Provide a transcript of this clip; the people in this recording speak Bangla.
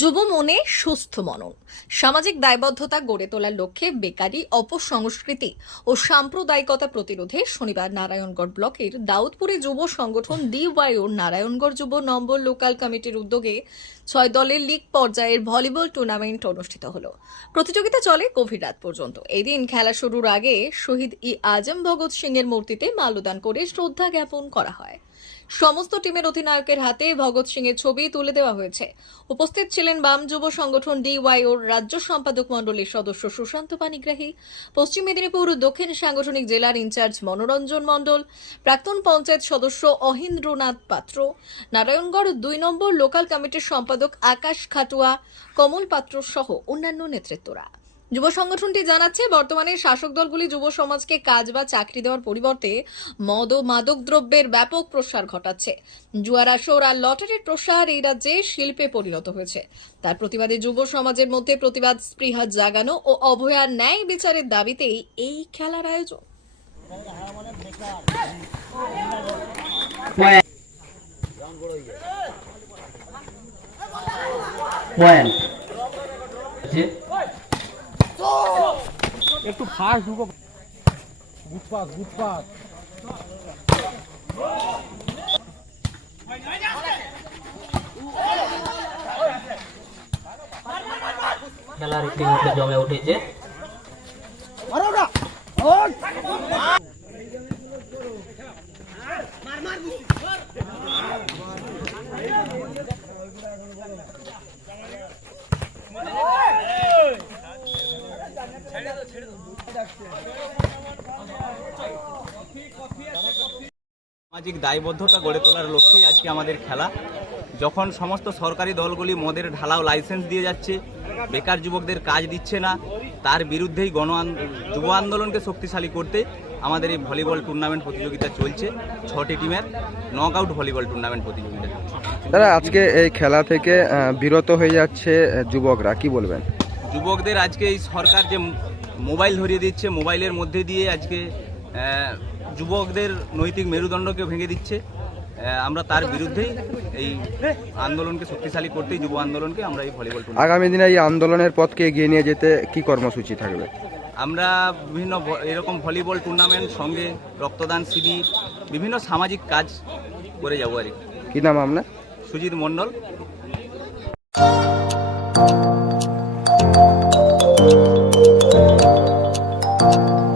যুব মনে সুস্থ মনন। সামাজিক দায়বদ্ধতা গড়ে তোলার লক্ষ্যে বেকারি, অপসংস্কৃতি ও সাম্প্রদায়িকতা প্রতিরোধে শনিবার নারায়ণগড় ব্লকের দাউদপুরে যুব সংগঠন ডিওয়াইও নারায়ণগড় যুব নম্বর লোকাল কমিটির উদ্যোগে ছয় দলের লিগ পর্যায়ের ভলিবল টুর্নামেন্ট অনুষ্ঠিত হলো। প্রতিযোগিতা চলে গভীর রাত পর্যন্ত। এদিন খেলা শুরুর আগে শহীদ ই আজম ভগৎ সিং এর মূর্তিতে মাল্যদান করে শ্রদ্ধা জ্ঞাপন করা হয়। সমস্ত টিমের অধিনায়কের হাতে ভগৎ সিং এর ছবি তুলে দেওয়া হয়েছে। উপস্থিত ছিলেন বাম যুব সংগঠন ডিওয়াইওর রাজ্য সম্পাদক মণ্ডলীর সদস্য সুশান্ত পানিগ্রাহী, পশ্চিম মেদিনীপুর দক্ষিণ সাংগঠনিক জেলার ইনচার্জ মনোরঞ্জন মণ্ডল, প্রাক্তন পঞ্চায়েত সদস্য অহিন্দ্রনাথ পাত্র, নারায়ণগড় দুই নম্বর লোকাল কমিটির সম্পাদক আকাশ খাটুয়া, কমল পাত্র সহ অন্যান্য নেতৃত্বরা। যুব সংগঠনটি জানাচ্ছে, বর্তমানে শাসক দলগুলি যুব সমাজকে কাজ বা চাকরি দেওয়ার পরিবর্তে মদ ও মাদক দ্রব্যের ব্যাপক প্রসার ঘটাচ্ছে। জুয়ার আসর আর লটারির প্রসার এই রাজ্যে শিল্পে পরিণত হয়েছে। তার প্রতিবাদে যুব সমাজের মধ্যে প্রতিবাদ, স্পৃহা জাগানো ও অভয়ার ন্যায় বিচারের দাবিতেই এই খেলার আয়োজন। পয়েন্ট একটু ফাস্ট ঢুকো। গুড পাস গুড পাস খেলা রীতিমতো জমে উঠেছে। সামাজিক দায়বদ্ধতা গড়ে তোলার লক্ষ্যেই আজকে আমাদের খেলা। যখন সমস্ত সরকারি দলগুলি মদের ঢালাও লাইসেন্স দিয়ে যাচ্ছে বেকার যুবকদের কাজ দিচ্ছে না তার বিরুদ্ধেই গণ যুব আন্দোলনকে শক্তিশালী করতে আমাদের এই ভলিবল টুর্নামেন্ট প্রতিযোগিতা চলছে ছটি টিমের নক আউট ভলিবল টুর্নামেন্ট প্রতিযোগিতা দাদা আজকে এই খেলা থেকে বিরত হয়ে যাচ্ছে যুবকরা কি বলবেন? যুবকদের আজকে এই সরকার যে মোবাইল ধরিয়ে দিচ্ছে মোবাইলের মধ্যে দিয়ে আজকে যুবকদের নৈতিক মেরুদণ্ডকে ভেঙে দিচ্ছে। আমরা তার বিরুদ্ধেই এই আন্দোলনকে শক্তিশালী করতেই যুব আন্দোলনকে আমরা এই ভলিবল আগামী দিনে এই আন্দোলনের পথকে এগিয়ে নিয়ে যেতে কি কর্মসূচি থাকবে? আমরা বিভিন্ন এরকম ভলিবল টুর্নামেন্ট সঙ্গে রক্তদান শিবির বিভিন্ন সামাজিক কাজ করে যাব আর কি। নাম আপনার? সুজিত মণ্ডল। ও অত্যাধুনিক